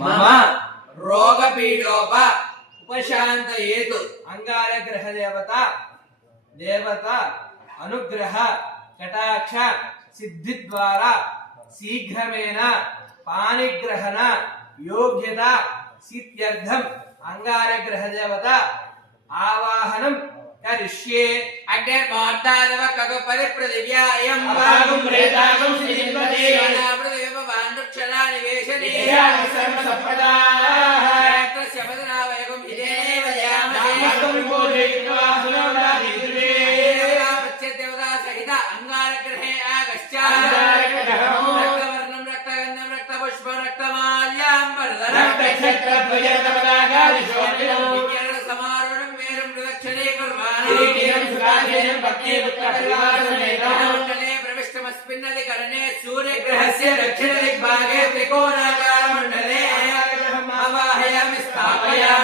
मम रोगपीडोप उपशान्तयेतु अंगारग्रह देवता अनुग्रह कटाक्ष सिद्धिद्वारा शीघ्रमेण पाणिग्रहण योग्यता सिद्ध्यर्थम् अंगारग्रह देवता आवाहनं करिष्ये। अग्ने मोर्तादव कगपरि प्रतिव्यायं वागुं प्रेतागुं श्रीपदे नाप्रदेव वान्दक्षणा निवेशने सर्वसम्पदाः तस्य पदनावयगुं हिदेव यामसे बोधयित्वा सुनवदादिद्वे प्रत्यदेवता सहित अंगारग्रहे आगच्छ रक्तवर्णं रक्तगन्धं रक्तपुष्पं रक्तमाल्यां वरदं रक्तक्षत्रध्वजपदाकादिशोभितं समारोहं मेरुं प्रदक्षिणे प्रविष्टमस्मिन्नदिकरणे सूर्यग्रहस्य दक्षिणदिग्भागे त्रिकोणाकारमण्डले आवाहयामि स्थापयामि